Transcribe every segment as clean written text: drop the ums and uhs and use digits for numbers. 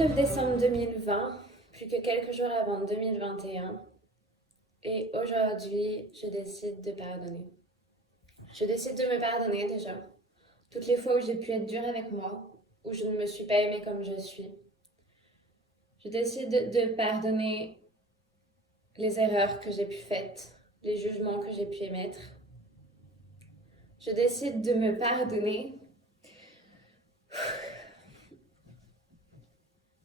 19 décembre 2020, plus que quelques jours avant 2021, et aujourd'hui, je décide de pardonner. Je décide de me pardonner déjà. Toutes les fois où j'ai pu être dure avec moi, où je ne me suis pas aimée comme je suis. Je décide de pardonner les erreurs que j'ai pu faire, les jugements que j'ai pu émettre. Je décide de me pardonner.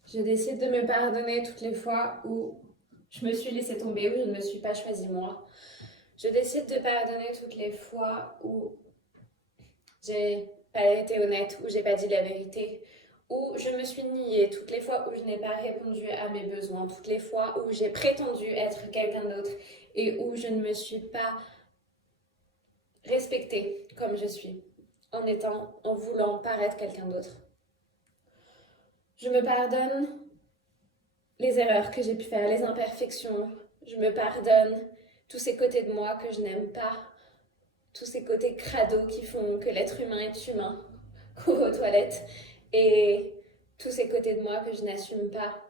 Je décide de me pardonner toutes les fois où je me suis laissée tomber, où je ne me suis pas choisie moi. Je décide de pardonner toutes les fois où j'ai pas été honnête, où j'ai pas dit la vérité, où je me suis niée, toutes les fois où je n'ai pas répondu à mes besoins, toutes les fois où j'ai prétendu être quelqu'un d'autre et où je ne me suis pas respectée comme je suis, en voulant paraître quelqu'un d'autre. Je me pardonne les erreurs que j'ai pu faire, les imperfections. Je me pardonne tous ces côtés de moi que je n'aime pas, tous ces côtés crado qui font que l'être humain est humain, cours aux toilettes, et tous ces côtés de moi que je n'assume pas.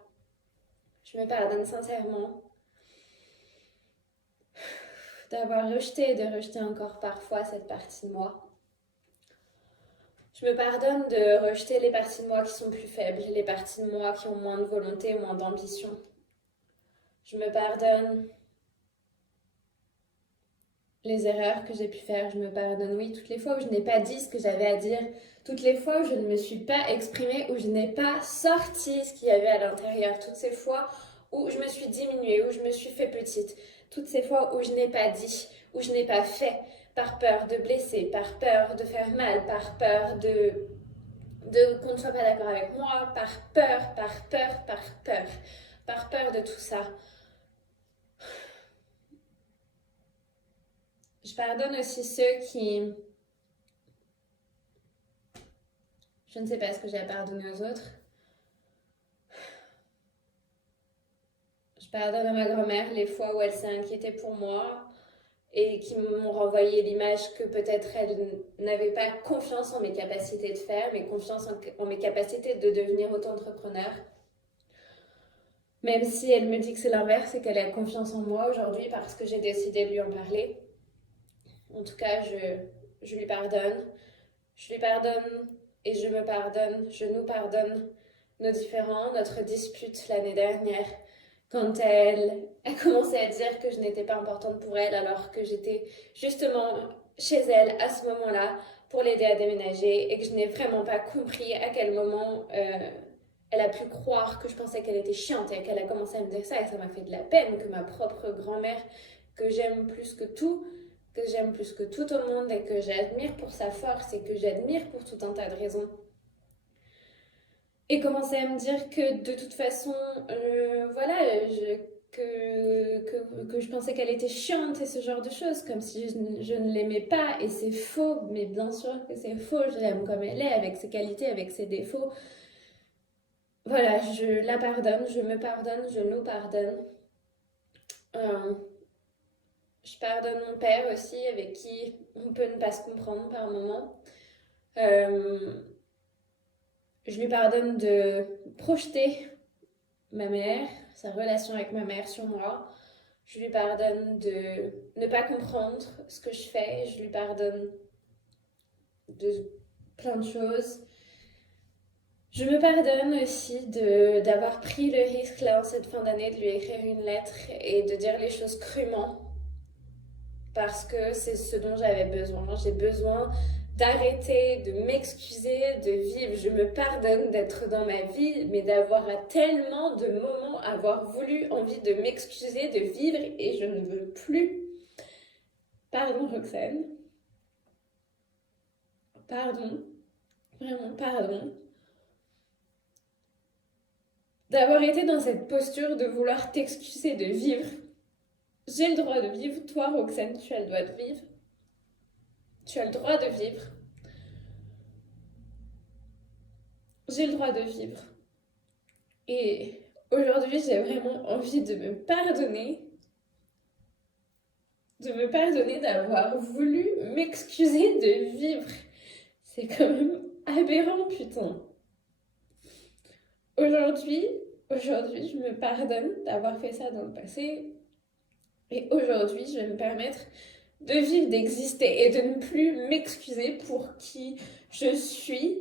Je me pardonne sincèrement d'avoir rejeté et de rejeter encore parfois cette partie de moi. Je me pardonne de rejeter les parties de moi qui sont plus faibles, les parties de moi qui ont moins de volonté, moins d'ambition. Je me pardonne les erreurs que j'ai pu faire, je me pardonne, oui, toutes les fois où je n'ai pas dit ce que j'avais à dire, toutes les fois où je ne me suis pas exprimée, où je n'ai pas sorti ce qu'il y avait à l'intérieur, toutes ces fois où je me suis diminuée, où je me suis fait petite, toutes ces fois où je n'ai pas dit, où je n'ai pas fait, par peur de blesser, par peur de faire mal, par peur qu'on ne soit pas d'accord avec moi, par peur de tout ça. Je pardonne aussi ceux qui... Je ne sais pas ce que j'ai à pardonner aux autres. Je pardonne à ma grand-mère les fois où elle s'est inquiétée pour moi et qui m'ont renvoyé l'image que peut-être elle n'avait pas confiance en mes capacités de faire, mais confiance en mes capacités de devenir auto-entrepreneur. Même si elle me dit que c'est l'inverse et qu'elle a confiance en moi aujourd'hui parce que j'ai décidé de lui en parler. En tout cas, je lui pardonne. Je lui pardonne et je me pardonne, je nous pardonne nos différends, notre dispute l'année dernière, quand elle a commencé à dire que je n'étais pas importante pour elle alors que j'étais justement chez elle à ce moment-là pour l'aider à déménager et que je n'ai vraiment pas compris à quel moment elle a pu croire que je pensais qu'elle était chiante et qu'elle a commencé à me dire ça et ça m'a fait de la peine que ma propre grand-mère que j'aime plus que tout au monde et que j'admire pour sa force et que j'admire pour tout un tas de raisons. Et commencer à me dire que de toute façon, voilà, que je pensais qu'elle était chiante et ce genre de choses, comme si je ne l'aimais pas, et c'est faux, mais bien sûr que c'est faux, je l'aime comme elle est, avec ses qualités, avec ses défauts. Voilà, je la pardonne, je me pardonne, je nous pardonne. Je pardonne mon père aussi, avec qui on peut ne pas se comprendre par moment. Je lui pardonne de projeter ma mère, sa relation avec ma mère sur moi. Je lui pardonne de ne pas comprendre ce que je fais. Je lui pardonne de plein de choses. Je me pardonne aussi d'avoir pris le risque là en cette fin d'année de lui écrire une lettre et de dire les choses crûment parce que c'est ce dont j'avais besoin. J'ai besoin d'arrêter, de m'excuser, de vivre. Je me pardonne d'être dans ma vie, mais d'avoir à tellement de moments avoir voulu envie de m'excuser, de vivre, et je ne veux plus. Pardon, Roxane. Pardon. Vraiment, pardon. D'avoir été dans cette posture de vouloir t'excuser de vivre. J'ai le droit de vivre. Toi, Roxane, tu as le droit de vivre. Tu as le droit de vivre. J'ai le droit de vivre. Et aujourd'hui, j'ai vraiment envie de me pardonner d'avoir voulu m'excuser de vivre. C'est quand même aberrant, putain. Aujourd'hui, aujourd'hui, je me pardonne d'avoir fait ça dans le passé. Et aujourd'hui, je vais me permettre de vivre, d'exister et de ne plus m'excuser pour qui je suis,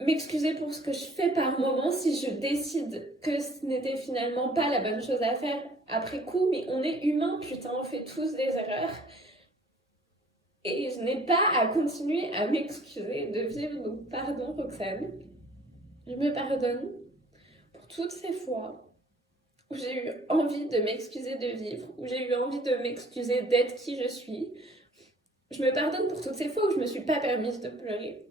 m'excuser pour ce que je fais par moment si je décide que ce n'était finalement pas la bonne chose à faire après coup. Mais on est humain, putain, on fait tous des erreurs. Et je n'ai pas à continuer à m'excuser de vivre. Donc, pardon, Roxane. Je me pardonne pour toutes ces fois où j'ai eu envie de m'excuser de vivre, où j'ai eu envie de m'excuser d'être qui je suis. Je me pardonne pour toutes ces fois où je me suis pas permise de pleurer.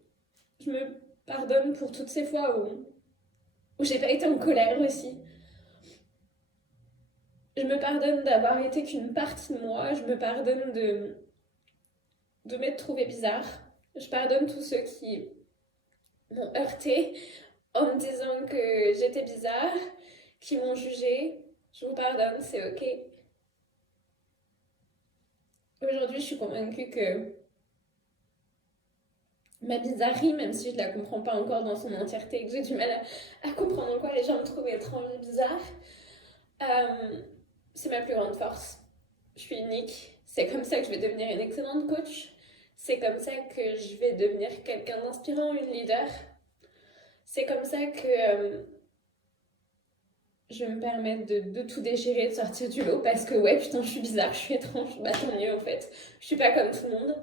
Je me pardonne pour toutes ces fois où j'ai pas été en colère aussi. Je me pardonne d'avoir été qu'une partie de moi. Je me pardonne de m'être trouvée bizarre. Je pardonne tous ceux qui m'ont heurtée en me disant que j'étais bizarre, qui m'ont jugée. Je vous pardonne, c'est ok. Aujourd'hui, je suis convaincue que ma bizarrerie, même si je la comprends pas encore dans son entièreté, que j'ai du mal à comprendre en quoi les gens me trouvent étrange et bizarre, c'est ma plus grande force. Je suis unique. C'est comme ça que je vais devenir une excellente coach. C'est comme ça que je vais devenir quelqu'un d'inspirant, une leader. C'est comme ça que je vais me permettre de tout déchirer, de sortir du lot, parce que ouais, putain, je suis bizarre, je suis étrange. Bah tant mieux en fait. Je suis pas comme tout le monde.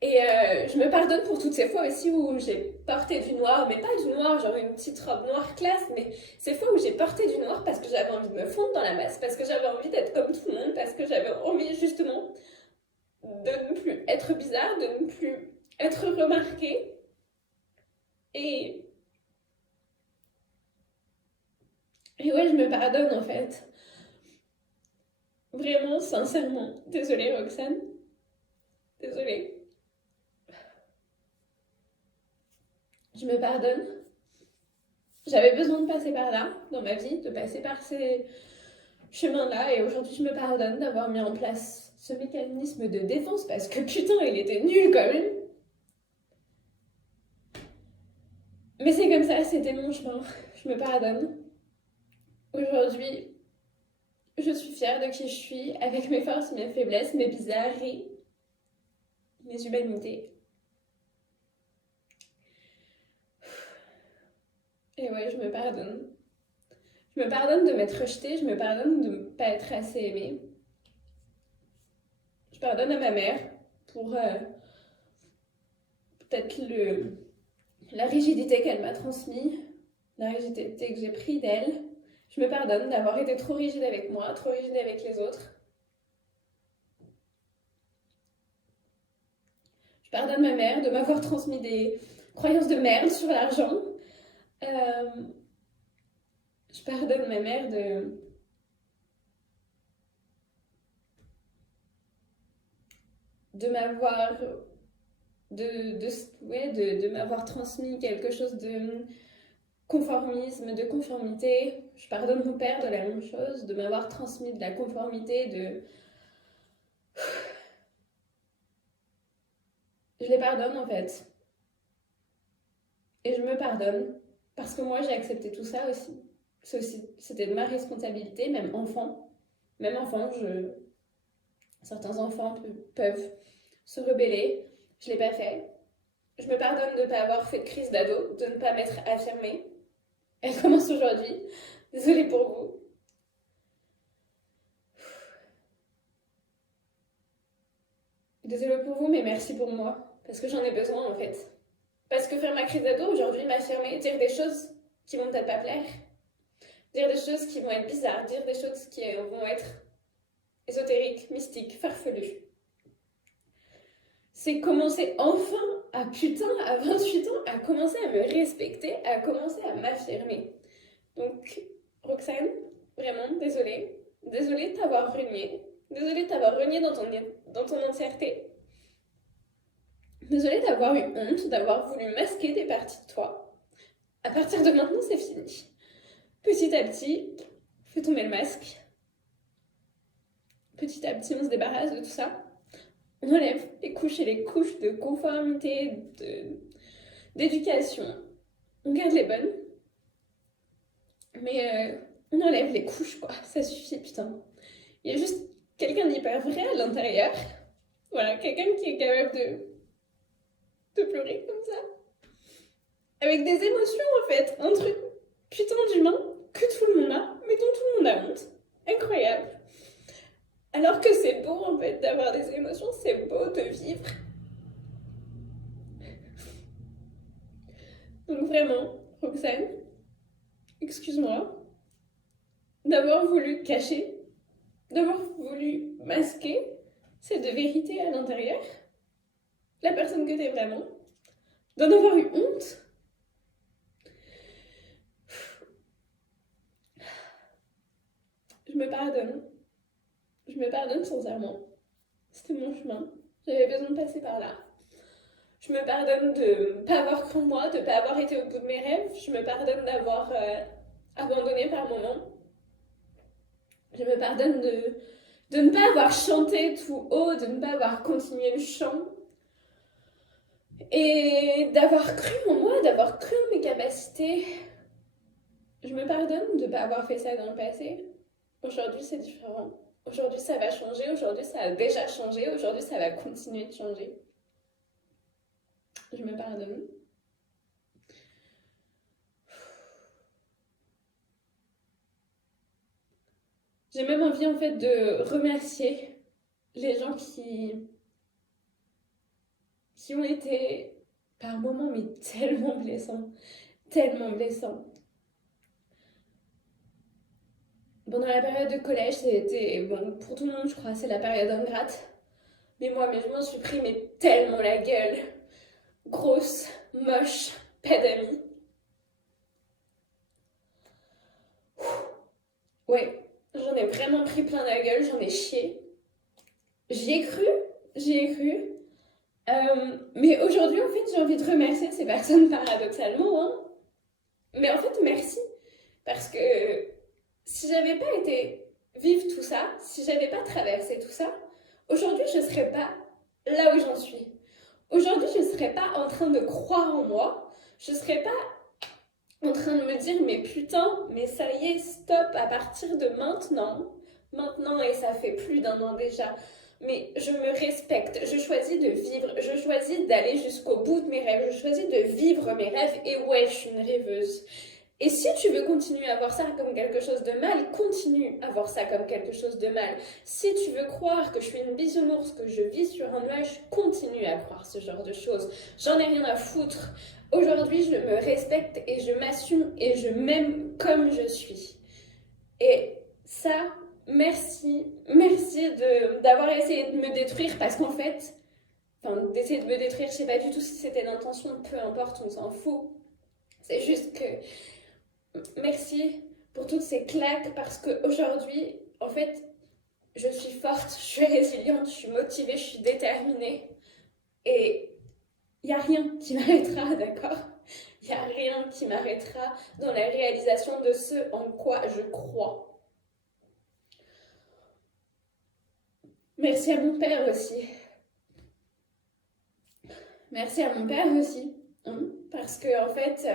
Et je me pardonne pour toutes ces fois aussi où j'ai porté du noir, mais pas du noir, genre une petite robe noire classe, mais ces fois où j'ai porté du noir parce que j'avais envie de me fondre dans la masse, parce que j'avais envie d'être comme tout le monde, parce que j'avais envie justement de ne plus être bizarre, de ne plus être remarquée. Et, et ouais, je me pardonne en fait. Vraiment, sincèrement. Désolée Roxane. Désolée. Je me pardonne. J'avais besoin de passer par là dans ma vie, de passer par ces chemins-là. Et aujourd'hui, je me pardonne d'avoir mis en place ce mécanisme de défense parce que putain, il était nul quand même. Mais c'est comme ça, c'était mon chemin. Je me pardonne. Aujourd'hui, je suis fière de qui je suis, avec mes forces, mes faiblesses, mes bizarreries, mes humanités. Et ouais, je me pardonne. Je me pardonne de m'être rejetée, je me pardonne de ne pas être assez aimée. Je pardonne à ma mère pour peut-être la rigidité qu'elle m'a transmise, la rigidité que j'ai prise d'elle. Je me pardonne d'avoir été trop rigide avec moi, trop rigide avec les autres. Je pardonne ma mère de m'avoir transmis des croyances de merde sur l'argent. Euh, je pardonne ma mère de m'avoir de m'avoir transmis quelque chose de conformisme, de conformité. Je pardonne mon père de la même chose, de m'avoir transmis de la conformité, Je les pardonne en fait. Et je me pardonne parce que moi j'ai accepté tout ça aussi. C'était de ma responsabilité, même enfant. Même enfant, certains enfants peuvent se rebeller. Je ne l'ai pas fait. Je me pardonne de ne pas avoir fait de crise d'ado, de ne pas m'être affirmée. Elle commence aujourd'hui. Désolée pour vous. Désolée pour vous, mais merci pour moi. Parce que j'en ai besoin en fait. Parce que faire ma crise d'ado aujourd'hui, m'affirmer, dire des choses qui vont peut-être pas plaire, dire des choses qui vont être bizarres, dire des choses qui vont être ésotériques, mystiques, farfelues. C'est commencer enfin à 28 ans, à commencer à me respecter, à commencer à m'affirmer. Donc, Roxane, vraiment, désolée. Désolée de t'avoir renié. Désolée de t'avoir renié dans ton entièreté. Désolée d'avoir eu honte, d'avoir voulu masquer des parties de toi. À partir de maintenant, c'est fini. Petit à petit, fais tomber le masque. Petit à petit, on se débarrasse de tout ça. On enlève les couches et les couches de conformité, d'éducation. On garde les bonnes. Mais on enlève les couches, quoi. Ça suffit, putain. Il y a juste quelqu'un d'hyper vrai à l'intérieur. Voilà, quelqu'un qui est capable de pleurer comme ça. Avec des émotions, en fait. Un truc putain d'humain que tout le monde a, mais dont tout le monde a honte. Incroyable. Alors que c'est beau, en fait, d'avoir des émotions. C'est beau de vivre. Donc vraiment, Roxane, excuse-moi d'avoir voulu cacher, d'avoir voulu masquer cette vérité à l'intérieur, la personne que t'es vraiment, d'en avoir eu honte. Je me pardonne. Je me pardonne sincèrement. C'était mon chemin. J'avais besoin de passer par là. Je me pardonne de ne pas avoir cru en moi, de ne pas avoir été au bout de mes rêves. Je me pardonne d'avoir abandonné par moments. Je me pardonne de ne pas avoir chanté tout haut, de ne pas avoir continué le chant. Et d'avoir cru en moi, d'avoir cru en mes capacités. Je me pardonne de ne pas avoir fait ça dans le passé. Aujourd'hui, c'est différent. Aujourd'hui, ça va changer. Aujourd'hui, ça a déjà changé. Aujourd'hui, ça va continuer de changer. Je me pardonne. J'ai même envie, en fait, de remercier les gens qui ont été, par moments, mais tellement blessants. Tellement blessants. Pendant la période de collège, c'était, bon, pour tout le monde, je crois, c'est la période ingrate. Mais moi, je m'en suis pris mais tellement la gueule. Grosse, moche, pas d'amis. Ouais, j'en ai vraiment pris plein la gueule, j'en ai chié. J'y ai cru, j'y ai cru. Mais aujourd'hui, en fait, j'ai envie de remercier ces personnes paradoxalement. Hein. Mais en fait, merci. Parce que si j'avais pas été vivre tout ça, si j'avais pas traversé tout ça, aujourd'hui, je serais pas là où j'en suis. Aujourd'hui, je serais pas en train de croire en moi. Je serais pas en train de me dire, mais putain, mais ça y est, stop, à partir de maintenant, et ça fait plus d'un an déjà, mais je me respecte, je choisis de vivre, je choisis d'aller jusqu'au bout de mes rêves, je choisis de vivre mes rêves, et ouais, je suis une rêveuse. Et si tu veux continuer à voir ça comme quelque chose de mal, continue à voir ça comme quelque chose de mal. Si tu veux croire que je suis une bisounours, que je vis sur un nuage, continue à croire ce genre de choses. J'en ai rien à foutre. Aujourd'hui, je me respecte et je m'assume et je m'aime comme je suis. Et ça, merci d'avoir essayé de me détruire parce qu'en fait, d'essayer de me détruire, je sais pas du tout si c'était l'intention, peu importe, on s'en fout. C'est juste que merci pour toutes ces claques parce qu'aujourd'hui, en fait, je suis forte, je suis résiliente, je suis motivée, je suis déterminée. Et il n'y a rien qui m'arrêtera, d'accord? Il n'y a rien qui m'arrêtera dans la réalisation de ce en quoi je crois. Merci à mon père aussi. Merci à mon père aussi. Hein, parce que, en fait,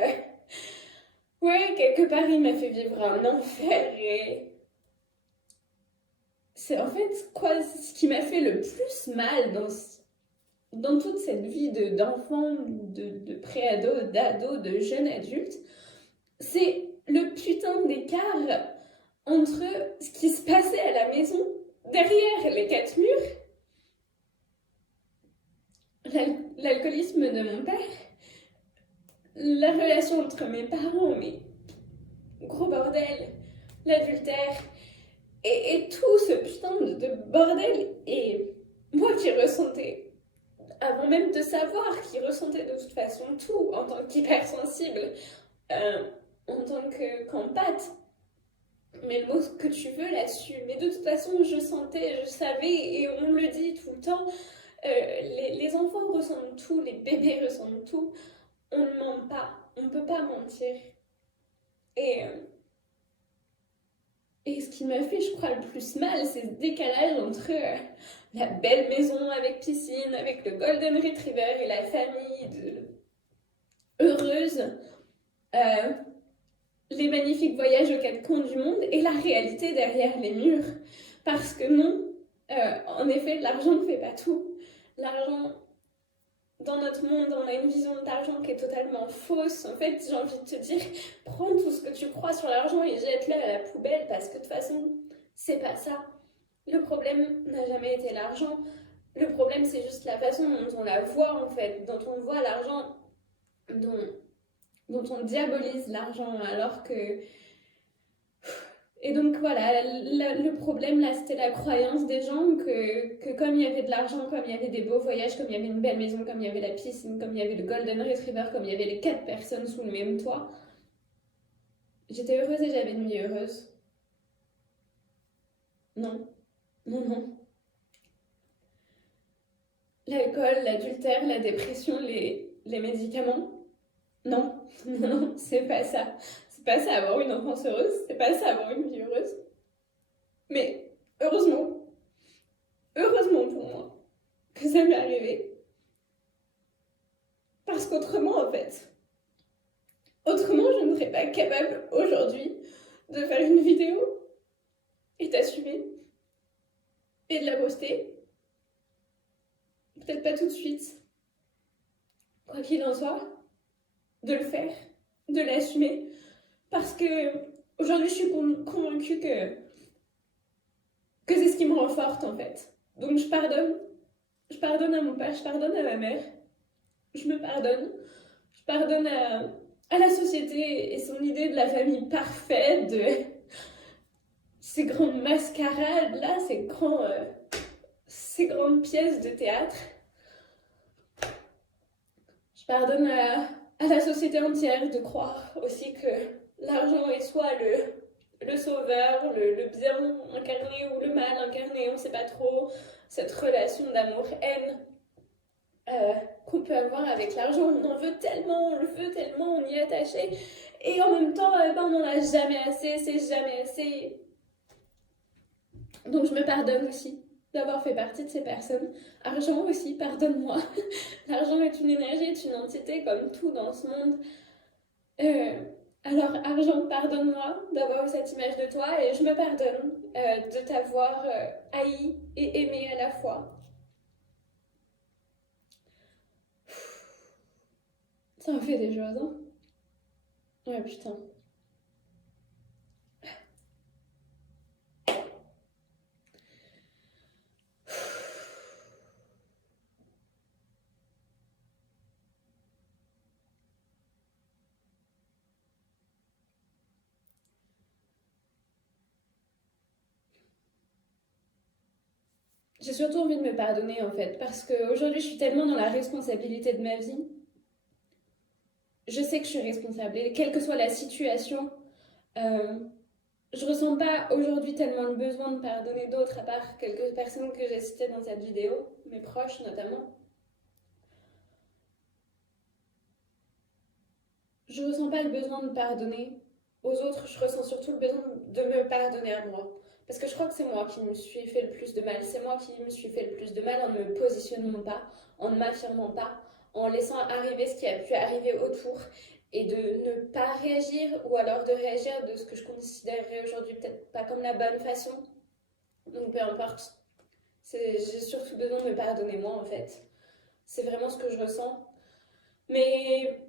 ouais, quelque part, il m'a fait vivre un enfer et c'est en fait quoi ce qui m'a fait le plus mal dans toute cette vie d'enfant, de pré-ado, d'ado, de jeune adulte, c'est le putain d'écart entre ce qui se passait à la maison, derrière les quatre murs, l'alcoolisme de mon père, la relation entre mes parents, mais gros bordel, l'adultère, et tout ce putain de bordel, et moi qui ressentais, avant même de savoir, qui ressentait de toute façon tout en tant qu'hypersensible, en tant qu'empathe, mais le mot que tu veux là-dessus, mais de toute façon je sentais, je savais, et on me le dit tout le temps, les enfants ressentent tout, les bébés ressentent tout, on ne ment pas, on ne peut pas mentir. Et, et ce qui m'a fait, je crois, le plus mal, c'est ce décalage entre la belle maison avec piscine, avec le Golden Retriever et la famille heureuse, les magnifiques voyages aux quatre coins du monde et la réalité derrière les murs. Parce que non, en effet, l'argent ne fait pas tout. L'argent, dans notre monde, on a une vision de l'argent qui est totalement fausse. En fait, j'ai envie de te dire, prends tout ce que tu crois sur l'argent et jette-le à la poubelle parce que de toute façon, c'est pas ça. Le problème n'a jamais été l'argent. Le problème, c'est juste la façon dont on la voit, en fait, dont on voit l'argent, dont on diabolise l'argent, alors que... Et donc voilà, le problème là, c'était la croyance des gens que comme il y avait de l'argent, comme il y avait des beaux voyages, comme il y avait une belle maison, comme il y avait la piscine, comme il y avait le Golden Retriever, comme il y avait les 4 personnes sous le même toit, j'étais heureuse et j'avais une vie heureuse. Non, non, non. L'alcool, l'adultère, la dépression, les médicaments, non, non, non, c'est pas ça. C'est pas ça avoir une enfance heureuse, c'est pas ça avoir une vie heureuse. Mais heureusement, heureusement pour moi, que ça m'est arrivé. Parce qu'autrement, en fait, autrement, je ne serais pas capable aujourd'hui de faire une vidéo et d'assumer et de la poster. Peut-être pas tout de suite. Quoi qu'il en soit, de le faire, de l'assumer. Parce que aujourd'hui, je suis convaincue que c'est ce qui me rend forte, en fait. Donc je pardonne. Je pardonne à mon père, je pardonne à ma mère. Je me pardonne. Je pardonne à la société et son idée de la famille parfaite, de ces grandes mascarades là, ces grandes pièces de théâtre. Je pardonne à la société entière de croire aussi que l'argent est soit le sauveur, le bien incarné ou le mal incarné, on ne sait pas trop. Cette relation d'amour-haine qu'on peut avoir avec l'argent, on en veut tellement, on le veut tellement, on y est attaché. Et en même temps, on n'en a jamais assez, c'est jamais assez. Donc je me pardonne aussi d'avoir fait partie de ces personnes. Argent aussi, pardonne-moi. L'argent est une énergie, est une entité comme tout dans ce monde. Euh, alors argent, pardonne-moi d'avoir eu cette image de toi et je me pardonne de t'avoir haï et aimé à la fois. Ça en fait des choses, hein. Ouais, putain. J'ai surtout envie de me pardonner en fait, parce qu'aujourd'hui je suis tellement dans la responsabilité de ma vie. Je sais que je suis responsable, et quelle que soit la situation, euh, je ressens pas aujourd'hui tellement le besoin de pardonner d'autres, à part quelques personnes que j'ai citées dans cette vidéo, mes proches notamment. Je ressens pas le besoin de pardonner aux autres, je ressens surtout le besoin de me pardonner à moi. Parce que je crois que c'est moi qui me suis fait le plus de mal. C'est moi qui me suis fait le plus de mal en ne me positionnant pas, en ne m'affirmant pas, en laissant arriver ce qui a pu arriver autour et de ne pas réagir ou alors de réagir de ce que je considérerais aujourd'hui peut-être pas comme la bonne façon. Donc peu importe. J'ai surtout besoin de me pardonner moi en fait. C'est vraiment ce que je ressens. Mais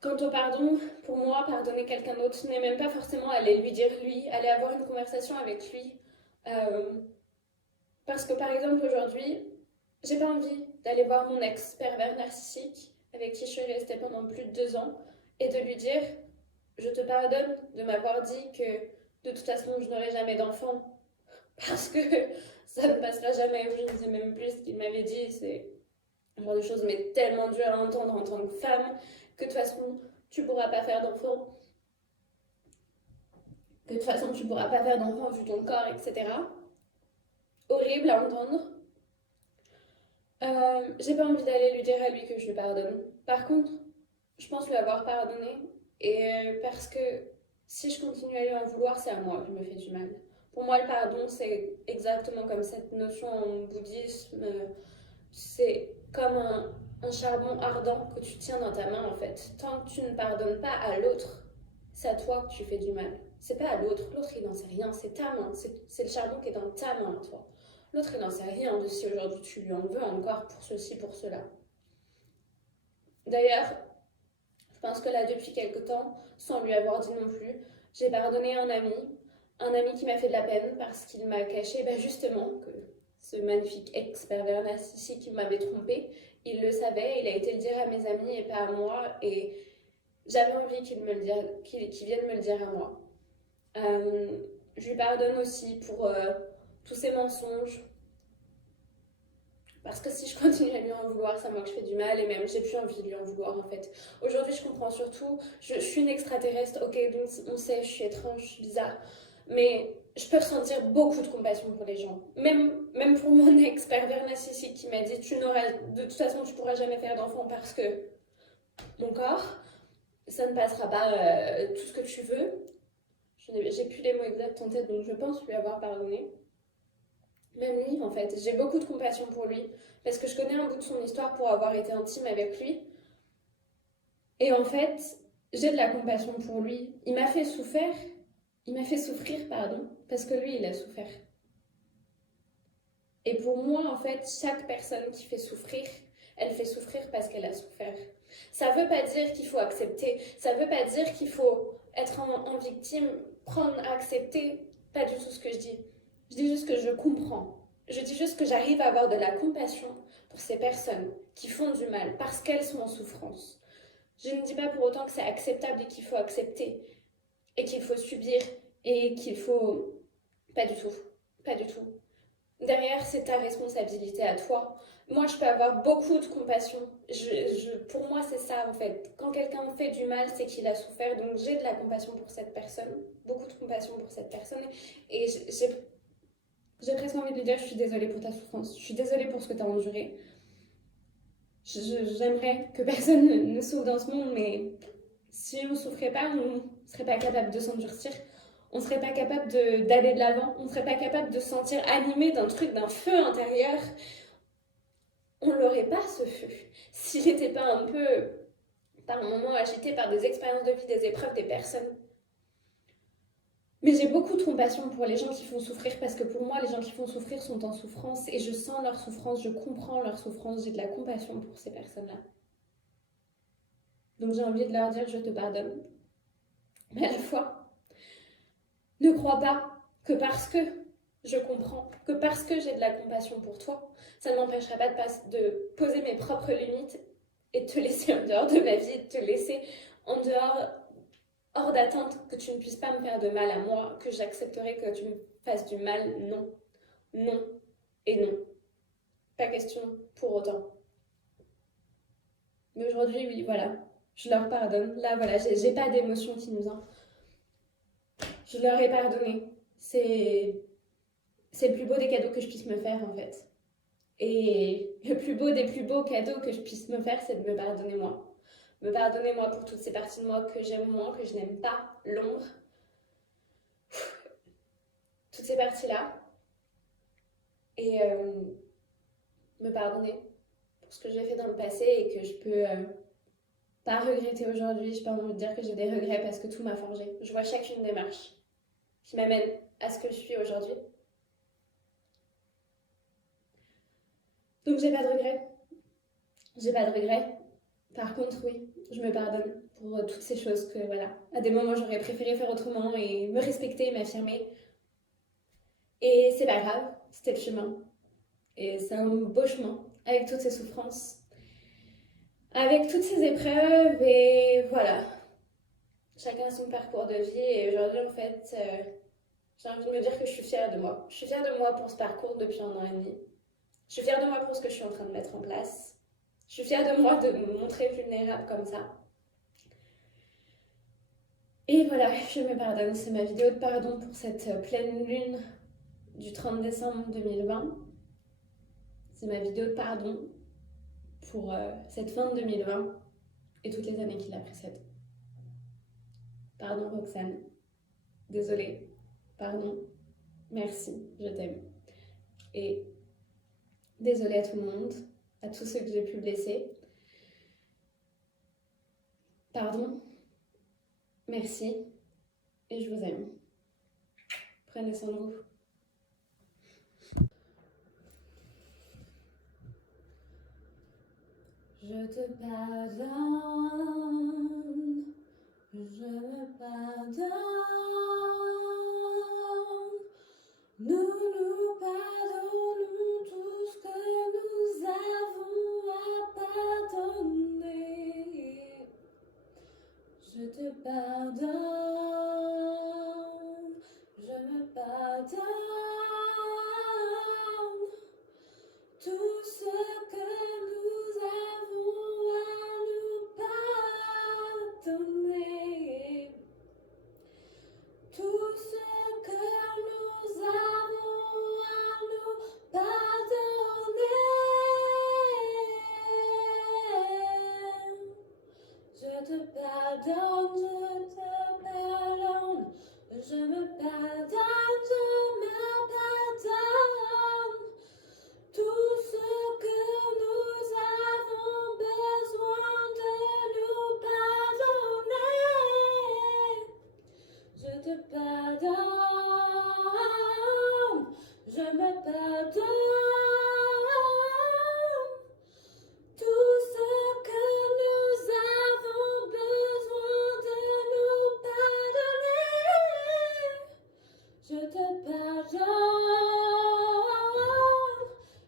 quant au pardon, pour moi, pardonner quelqu'un d'autre n'est même pas forcément aller lui dire lui, aller avoir une conversation avec lui. Euh, Parce que par exemple aujourd'hui, j'ai pas envie d'aller voir mon ex pervers narcissique avec qui je suis restée pendant plus de 2 ans et de lui dire je te pardonne de m'avoir dit que de toute façon je n'aurai jamais d'enfant parce que ça ne passera jamais ou je ne sais même plus ce qu'il m'avait dit. C'est un genre de choses mais tellement dur à entendre en tant que femme que de toute façon tu pourras pas faire d'enfant, que de toute façon tu pourras pas faire d'enfant vu ton corps, etc. Horrible à entendre. J'ai pas envie d'aller lui dire à lui que je lui pardonne. Par contre, je pense lui avoir pardonné et parce que si je continue à lui en vouloir, c'est à moi que je me fais du mal. Pour moi, le pardon, c'est exactement comme cette notion en bouddhisme. C'est comme un charbon ardent que tu tiens dans ta main en fait. Tant que tu ne pardonnes pas à l'autre, c'est à toi que tu fais du mal. C'est pas à l'autre. L'autre, il n'en sait rien. C'est ta main. C'est le charbon qui est dans ta main, toi. L'autre, il n'en sait rien de si aujourd'hui tu lui en veux encore pour ceci, pour cela. D'ailleurs, je pense que là, depuis quelque temps, sans lui avoir dit non plus, j'ai pardonné un ami qui m'a fait de la peine parce qu'il m'a caché justement que ce magnifique ex-pervers narcissique qui m'avait trompée, il le savait, il a été le dire à mes amis et pas à moi, et j'avais envie qu'il vienne me le dire à moi. Je lui pardonne aussi pour tous ces mensonges, parce que si je continue à lui en vouloir, c'est à moi que je fais du mal, et même j'ai plus envie de lui en vouloir en fait. Aujourd'hui, je comprends surtout, je suis une extraterrestre, ok, donc on sait, je suis étrange, je suis bizarre, mais je peux ressentir beaucoup de compassion pour les gens. Même pour mon ex-pervers narcissique qui m'a dit de toute façon, tu pourras jamais faire d'enfant parce que mon corps, ça ne passera pas tout ce que tu veux. J'ai plus les mots exacts en tête, donc je pense lui avoir pardonné. Même lui, en fait. J'ai beaucoup de compassion pour lui, parce que je connais un bout de son histoire pour avoir été intime avec lui. Et en fait, j'ai de la compassion pour lui. Il m'a fait souffrir, pardon, parce que lui, il a souffert. Et pour moi, en fait, chaque personne qui fait souffrir, elle fait souffrir parce qu'elle a souffert. Ça veut pas dire qu'il faut accepter, ça veut pas dire qu'il faut être en victime, prendre, accepter, pas du tout ce que je dis. Je dis juste que je comprends. Je dis juste que j'arrive à avoir de la compassion pour ces personnes qui font du mal parce qu'elles sont en souffrance. Je ne dis pas pour autant que c'est acceptable et qu'il faut accepter et qu'il faut subir et qu'il faut... Pas du tout. Pas du tout. Derrière, c'est ta responsabilité à toi. Moi, je peux avoir beaucoup de compassion. Pour moi, c'est ça, en fait. Quand quelqu'un me fait du mal, c'est qu'il a souffert. Donc, j'ai de la compassion pour cette personne. Beaucoup de compassion pour cette personne. Et j'ai presque envie de lui dire, je suis désolée pour ta souffrance. Je suis désolée pour ce que tu as enduré. J'aimerais que personne ne souffre dans ce monde, mais si on ne souffrait pas, on ne serait pas capable de s'endurcir. On ne serait pas capable d'aller de l'avant. On ne serait pas capable de se sentir animé d'un truc, d'un feu intérieur. On l'aurait pas, ce feu. S'il n'était pas un peu, par moments, agité par des expériences de vie, des épreuves, des personnes. Mais j'ai beaucoup de compassion pour les gens qui font souffrir, parce que pour moi, les gens qui font souffrir sont en souffrance, et je sens leur souffrance, je comprends leur souffrance, j'ai de la compassion pour ces personnes-là. Donc j'ai envie de leur dire, je te pardonne. Mais à la fois, ne crois pas que parce que je comprends, que parce que j'ai de la compassion pour toi, ça ne m'empêcherait pas de poser mes propres limites et de te laisser en dehors de ma vie, de te laisser en dehors, hors d'attente, que tu ne puisses pas me faire de mal à moi, que j'accepterai que tu me fasses du mal. Non, non et non. Pas question pour autant. Mais aujourd'hui, oui, voilà, je leur pardonne. Là, voilà, j'ai pas d'émotion qui me vient. Je leur ai pardonné. C'est le plus beau des cadeaux que je puisse me faire, en fait. Et le plus beau des plus beaux cadeaux que je puisse me faire, c'est de me pardonner moi. Me pardonner moi pour toutes ces parties de moi que j'aime moins, que je n'aime pas, l'ombre. Toutes ces parties-là. Et me pardonner pour ce que j'ai fait dans le passé et que je peux pas regretter aujourd'hui. J'ai pas envie de dire que j'ai des regrets parce que tout m'a forgé. Je vois chacune des marches qui m'amènent à ce que je suis aujourd'hui. Donc j'ai pas de regrets. J'ai pas de regrets. Par contre, oui, je me pardonne pour toutes ces choses que, voilà, à des moments j'aurais préféré faire autrement et me respecter, m'affirmer. Et c'est pas grave, c'était le chemin. Et c'est un beau chemin, avec toutes ces souffrances, avec toutes ces épreuves, et voilà. Chacun a son parcours de vie, et aujourd'hui, en fait, j'ai envie de me dire que je suis fière de moi. Je suis fière de moi pour ce parcours depuis 1 an et demi. Je suis fière de moi pour ce que je suis en train de mettre en place. Je suis fière de moi de me montrer vulnérable comme ça. Et voilà, je me pardonne. C'est ma vidéo de pardon pour cette pleine lune du 30 décembre 2020. C'est ma vidéo de pardon pour cette fin de 2020 et toutes les années qui la précèdent. Pardon Roxane, désolée, pardon, merci, je t'aime. Et désolée à tout le monde, à tous ceux que j'ai pu blesser. Pardon, Merci et je vous aime. Prenez soin de vous. Je te pardonne, je me pardonne. Nous nous pardonnons tout ce que nous avons à pardonner. Je te pardonne, je me pardonne. Tout ce que nous avons à nous pardonner. Tout ce que nous avons à nous pardonner. Je te pardonne, je me pardonne, je me pardonne. Tout ce que nous avons besoin de nous pardonner. Je te pardonne, je me pardonne. Tout ce que nous avons besoin de nous pardonner. Je te pardonne,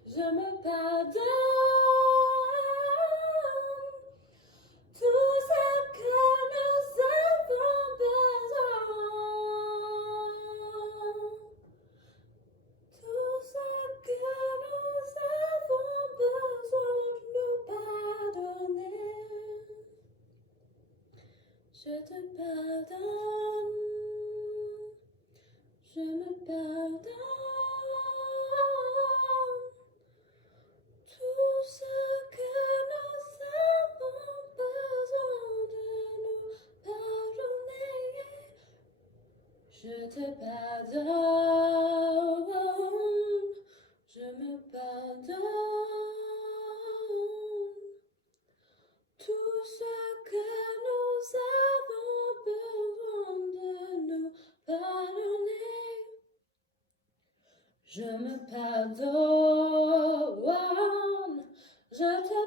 je me pardonne. Tout ce que nous avons besoin. Tout ce que nous avons besoin de nous pardonner. Je te pardonne, je me pardonne. Tout ce que nous avons besoin de nous pardonner. Je te pardonne, je me pardonne. Tout ce que nous avons besoin de nous pardonner. Je me pardonne, je te